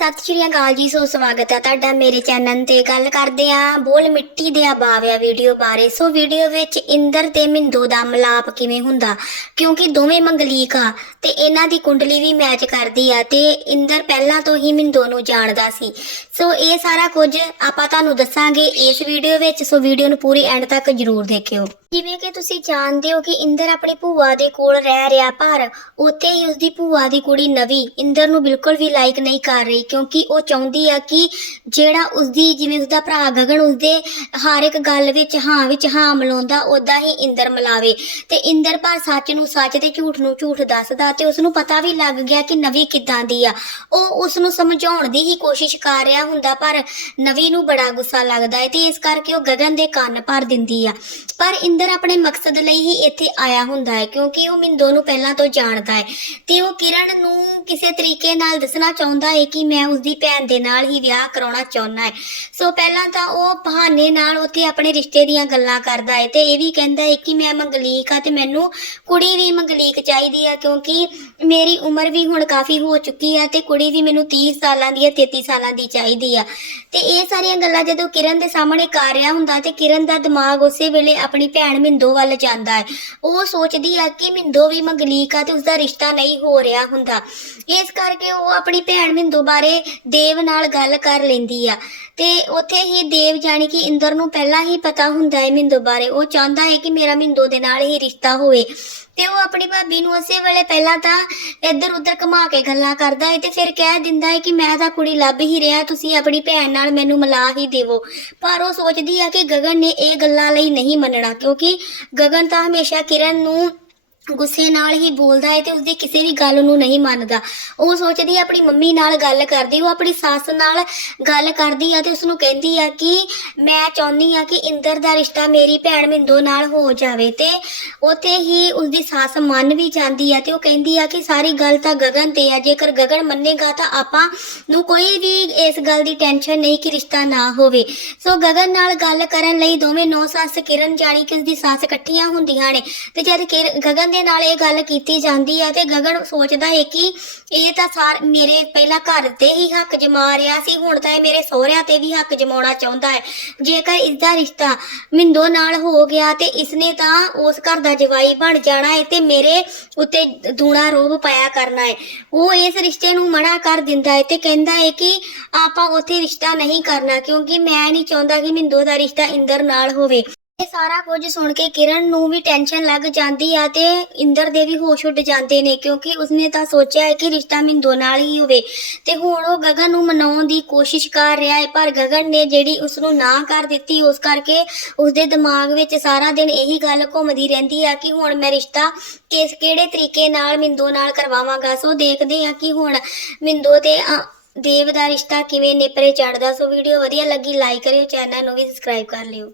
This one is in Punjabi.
ਸਤਿ ਸ਼੍ਰੀ ਅਕਾਲ ਜੀ, ਸੋ ਸਵਾਗਤ ਹੈ ਤੁਹਾਡਾ ਮੇਰੇ ਚੈਨਲ ਤੇ। ਗੱਲ ਕਰਦੇ ਆ ਬੋਲ ਮਿੱਟੀ ਦੇ ਆਬਾਵਿਆ ਵੀਡੀਓ ਬਾਰੇ। ਸੋ ਵੀਡੀਓ ਵਿੱਚ ਇੰਦਰ ਤੇ ਮਿੰਦੋ ਦਾ ਮਲਾਪ ਕਿਵੇਂ ਹੁੰਦਾ? ਕਿਉਂਕਿ ਦੋਵੇਂ ਮੰਗਲੀਕ ਆ ਤੇ ਇਹਨਾਂ ਦੀ ਕੁੰਡਲੀ ਵੀ ਮੈਚ ਕਰਦੀ ਆ ਤੇ ਇੰਦਰ ਪਹਿਲਾਂ ਤੋਂ ਹੀ ਮਿੰਦੋ ਨੂੰ ਜਾਣਦਾ ਸੀ। ਸੋ ਇਹ ਸਾਰਾ ਕੁਝ ਆਪਾਂ ਤੁਹਾਨੂੰ ਦੱਸਾਂਗੇ ਇਸ ਵੀਡੀਓ ਵਿੱਚ। ਸੋ ਵੀਡੀਓ ਨੂੰ ਪੂਰੀ ਐਂਡ ਤੱਕ ਜਰੂਰ ਦੇਖਿਓ। ਜਿਵੇਂ ਕਿ ਤੁਸੀਂ ਜਾਣਦੇ ਹੋ ਕਿ ਇੰਦਰ ਆਪਣੀ ਭੂਆ ਦੇ ਕੋਲ ਰਹਿ ਰਿਹਾ, ਪਰ ਉੱਥੇ ਹੀ ਉਸਦੀ ਭੂਆ ਦੀ ਕੁੜੀ ਨਵੀ ਇੰਦਰ ਨੂੰ ਬਿਲਕੁਲ ਵੀ ਲਾਈਕ ਨਹੀਂ ਕਰ ਰਹੀ। ਕਿਉਂਕਿ ਉਹ ਚਾਹੁੰਦੀ ਆ ਕਿ ਜਿਹੜਾ ਉਸਦੀ, ਜਿਵੇਂ ਉਸਦਾ ਭਰਾ ਗਗਨ ਉਸਦੇ ਹਰ ਇੱਕ ਗੱਲ ਵਿੱਚ ਹਾਂ ਵਿੱਚ ਹਾਂ ਮਿਲਾਉਂਦਾ ਉਦਾਂ ਹੀ ਇੰਦਰ ਮਿਲਾਵੇ। ਤੇ ਇੰਦਰ ਪਰ ਸੱਚ ਨੂੰ ਸੱਚ ਤੇ ਝੂਠ ਨੂੰ ਝੂਠ ਦੱਸਦਾ ਤੇ ਉਸ ਨੂੰ ਪਤਾ ਵੀ ਲੱਗ ਗਿਆ ਕਿ ਨਵੀ ਕਿੱਦਾਂ ਦੀ ਆ। ਉਹ ਉਸ ਨੂੰ ਸਮਝਾਉਣ ਦੀ ਹੀ ਕੋਸ਼ਿਸ਼ ਕਰ ਰਿਹਾ ਹੁੰਦਾ, ਪਰ ਨਵੀ ਨੂੰ ਬੜਾ ਗੁੱਸਾ ਲੱਗਦਾ ਹੈ ਤੇ ਇਸ ਕਰਕੇ ਉਹ ਗਗਨ ਦੇ ਕੰਨ ਭਰ ਦਿੰਦੀ ਆ। ਪਰ ਇੰਦਰ ਆਪਣੇ ਮਕਸਦ ਲਈ ਹੀ ਇੱਥੇ ਆਇਆ ਹੁੰਦਾ ਹੈ ਕਿਉਂਕਿ ਉਹ ਮਿੰਦੋ ਨੂੰ ਪਹਿਲਾਂ ਤੋਂ ਜਾਣਦਾ ਹੈ ਤੇ ਉਹ ਕਿਰਨ ਨੂੰ ਕਿਸੇ ਤਰੀਕੇ ਨਾਲ ਦੱਸਣਾ ਚਾਹੁੰਦਾ ਹੈ ਕਿ ਮੈਂ ਮੈਂ ਉਸਦੀ ਭੈਣ ਦੇ ਨਾਲ ਹੀ ਵਿਆਹ ਕਰਾਉਣਾ ਚਾਹੁੰਦਾ ਹੈ। ਸੋ ਪਹਿਲਾਂ ਤਾਂ ਉਹ ਬਹਾਨੇ ਨਾਲ ਉੱਥੇ ਆਪਣੇ ਰਿਸ਼ਤੇ ਦੀਆਂ ਗੱਲਾਂ ਕਰਦਾ ਹੈ ਤੇ ਇਹ ਵੀ ਕਹਿੰਦਾ ਹੈ ਕਿ ਮੈਂ ਮੰਗਲੀਕ ਆ ਤੇ ਮੈਨੂੰ ਕੁੜੀ ਵੀ ਮੰਗਲੀਕ ਚਾਹੀਦੀ ਆ ਕਿਉਂਕਿ ਮੇਰੀ ਉਮਰ ਵੀ ਹੁਣ ਕਾਫੀ ਹੋ ਚੁੱਕੀ ਆ ਤੇ ਕੁੜੀ ਵੀ ਮੈਨੂੰ 30 ਸਾਲਾਂ ਦੀ ਆ 33 ਸਾਲਾਂ ਦੀ ਚਾਹੀਦੀ ਆ ਤੇ ਇਹ ਸਾਰੀਆਂ ਗੱਲਾਂ ਜਦੋਂ ਕਿਰਨ ਦੇ ਸਾਹਮਣੇ ਕਰ ਰਿਹਾ ਹੁੰਦਾ ਤੇ ਕਿਰਨ ਦਾ ਦਿਮਾਗ ਉਸੇ ਵੇਲੇ ਆਪਣੀ ਭੈਣ ਮਿੰਦੋ ਵੱਲ ਜਾਂਦਾ ਹੈ। ਉਹ ਸੋਚਦੀ ਆ ਕਿ ਮਿੰਦੋ ਵੀ ਮੰਗਲੀਕ ਆ ਤੇ ਉਸਦਾ ਰਿਸ਼ਤਾ ਨਹੀਂ ਹੋ ਰਿਹਾ ਹੁੰਦਾ। ਇਸ ਕਰਕੇ ਉਹ ਆਪਣੀ ਭੈਣ ਮਿੰਦੋ ਬਾਰੇ ਦੇਵ ਨਾਲ ਗੱਲ ਕਰ ਲੈਂਦੀ ਆ। ਤੇ ਉੱਥੇ ਹੀ ਦੇਵ ਜਾਣੀ ਕਿ ਇੰਦਰ ਨੂੰ ਪਹਿਲਾਂ ਹੀ ਪਤਾ ਹੁੰਦਾ ਹੈ ਮਿੰਦੋ ਬਾਰੇ। ਉਹ ਚਾਹੁੰਦਾ ਹੈ ਕਿ ਮੇਰਾ ਮਿੰਦੋ ਦੇ ਨਾਲ ਹੀ ਰਿਸ਼ਤਾ ਹੋਵੇ। ਤੇ ਉਹ ਆਪਣੀ ਭਾਬੀ ਨੂੰ ਉਸੇ ਵੇਲੇ ਪਹਿਲਾਂ ਤਾਂ ਇੱਧਰ ਉੱਧਰ ਘੁਮਾ ਕੇ ਗੱਲਾਂ ਕਰਦਾ ਹੈ ਤੇ ਫਿਰ ਕਹਿ ਦਿੰਦਾ ਹੈ ਕਿ ਮੈਂ ਤਾਂ ਕੁੜੀ ਲੱਭ ਹੀ ਰਿਹਾ, ਤੁਸੀਂ ਆਪਣੀ ਭੈਣ ਨਾਲ ਮੈਨੂੰ ਮਿਲਾ ਹੀ ਦੇਵੋ। ਪਰ ਉਹ ਸੋਚਦੀ ਹੈ ਕਿ ਗਗਨ ਨੇ ਇਹ ਗੱਲਾਂ ਲਈ ਨਹੀਂ ਮੰਨਣਾ, ਕਿਉਂਕਿ ਗਗਨ ਤਾਂ ਹਮੇਸ਼ਾ ਕਿਰਨ ਨੂੰ ਗੁੱਸੇ ਨਾਲ ਹੀ ਬੋਲਦਾ ਹੈ ਤੇ ਉਸਦੀ ਕਿਸੇ ਵੀ ਗੱਲ ਨੂੰ ਨਹੀਂ ਮੰਨਦਾ। ਉਹ ਸੋਚਦੀ ਹੈ, ਆਪਣੀ ਮੰਮੀ ਨਾਲ ਗੱਲ ਕਰਦੀ, ਉਹ ਆਪਣੀ ਸੱਸ ਨਾਲ ਗੱਲ ਕਰਦੀ ਆ ਤੇ ਉਸ ਨੂੰ ਕਹਿੰਦੀ ਆ ਕਿ ਮੈਂ ਚਾਹੁੰਦੀ ਹਾਂ ਕਿ ਇੰਦਰ ਦਾ ਰਿਸ਼ਤਾ ਮੇਰੀ ਭੈਣ ਮਿੰਦੋ ਨਾਲ ਹੋ ਜਾਵੇ ਤੇ ਉੱਥੇ ਹੀ ਉਸਦੀ ਸੱਸ ਮੰਨ ਵੀ ਜਾਂਦੀ ਆ ਤੇ ਉਹ ਕਹਿੰਦੀ ਆ ਕਿ ਸਾਰੀ ਗੱਲ ਤਾਂ ਗਗਨ ਤੇ ਆ ਜੇਕਰ ਗਗਨ ਮੰਨੇਗਾ ਤਾਂ ਆਪਾਂ ਨੂੰ ਕੋਈ ਵੀ ਇਸ ਗੱਲ ਦੀ ਟੈਨਸ਼ਨ ਨਹੀਂ ਕਿ ਰਿਸ਼ਤਾ ਨਾ ਹੋਵੇ। ਸੋ ਗਗਨ ਨਾਲ ਗੱਲ ਕਰਨ ਲਈ ਦੋਵੇਂ ਨੌ ਸੱਸ ਕਿਰਨ ਜਾਣੀ ਕਿ ਉਸਦੀ ਸੱਸ ਇਕੱਠੀਆਂ ਹੁੰਦੀਆਂ ਨੇ ਤੇ ਜਦ ਕਿਰ- ਗਗਨ ਦੇ ਨਾਲ ਇਹ ਗੱਲ ਕੀਤੀ ਜਾਂਦੀ ਹੈ ਤੇ ਗਗਨ ਸੋਚਦਾ ਹੈ ਕਿ ਇਹ ਤਾਂ ਸਾਰ ਮੇਰੇ ਪਹਿਲਾਂ ਘਰ ਤੇ ਹੀ ਹੱਕ ਜਮਾ ਰਿਹਾ ਸੀ, ਹੁਣ ਤਾਂ ਇਹ ਮੇਰੇ ਸਹੁਰਿਆਂ ਤੇ ਵੀ ਹੱਕ ਜਮਾਉਣਾ ਚਾਹੁੰਦਾ ਹੈ। ਜੇਕਰ ਇਸ ਦਾ ਰਿਸ਼ਤਾ ਮਿੰਦੋ ਨਾਲ ਹੋ ਗਿਆ ਤੇ ਇਸਨੇ ਤਾਂ ਉਸ ਘਰ ਦਾ ਜਵਾਈ ਬਣ ਜਾਣਾ ਹੈ ਤੇ ਮੇਰੇ ਉੱਤੇ ਦੂਣਾ ਰੋਬ ਪਾਇਆ ਕਰਨਾ ਹੈ। ਉਹ ਇਸ ਰਿਸ਼ਤੇ ਨੂੰ ਮਨਾ ਕਰ ਦਿੰਦਾ ਹੈ ਤੇ ਕਹਿੰਦਾ ਹੈ ਕਿ ਆਪਾਂ ਉੱਥੇ ਰਿਸ਼ਤਾ ਨਹੀਂ ਕਰਨਾ ਕਿਉਂਕਿ ਮੈਂ ਨਹੀਂ ਚਾਹੁੰਦਾ ਕਿ ਮਿੰਦੋ ਦਾ ਰਿਸ਼ਤਾ ਇੰਦਰ ਨਾਲ ਹੋਵੇ। ਇਹ ਸਾਰਾ ਕੁਝ ਸੁਣ ਕੇ ਕਿਰਨ ਨੂੰ ਵੀ ਟੈਨਸ਼ਨ ਲੱਗ ਜਾਂਦੀ ਆ ਤੇ ਇੰਦਰ ਦੇ ਵੀ ਹੋਸ਼ ਉੱਡ ਜਾਂਦੇ ਨੇ ਕਿਉਂਕਿ ਉਸਨੇ ਤਾਂ ਸੋਚਿਆ ਹੈ ਕਿ ਰਿਸ਼ਤਾ ਮਿੰਦੋ ਨਾਲ ਹੀ ਹੋਵੇ। ਤੇ ਹੁਣ ਉਹ ਗਗਨ ਨੂੰ ਮਨਾਉਣ ਦੀ ਕੋਸ਼ਿਸ਼ ਕਰ ਰਿਹਾ ਹੈ ਪਰ ਗਗਨ ਨੇ ਜਿਹੜੀ ਉਸ ਨੂੰ ਨਾ ਕਰ ਦਿੱਤੀ ਉਸ ਕਰਕੇ ਉਸਦੇ ਦਿਮਾਗ ਵਿੱਚ ਸਾਰਾ ਦਿਨ ਇਹੀ ਗੱਲ ਘੁੰਮਦੀ ਰਹਿੰਦੀ ਆ ਕਿ ਹੁਣ ਮੈਂ ਰਿਸ਼ਤਾ ਕਿਸ ਕਿਹੜੇ ਤਰੀਕੇ ਨਾਲ ਮਿੰਦੋ ਨਾਲ ਕਰਵਾਵਾਂਗਾ। ਸੋ ਦੇਖਦੇ ਆ ਕਿ ਹੁਣ ਮਿੰਦੋ ਤੇ ਅ, ਦੇਵ ਦਾ ਰਿਸ਼ਤਾ ਕਿਵੇਂ ਨੇਪਰੇ ਚੜਦਾ ਸੋ ਵੀਡੀਓ ਵਧੀਆ ਲੱਗੀ ਲਾਈਕ ਕਰਿਓ ਚੈਨਲ ਨੂੰ ਵੀ ਸਬਸਕ੍ਰਾਈਬ ਕਰ ਲਿਓ।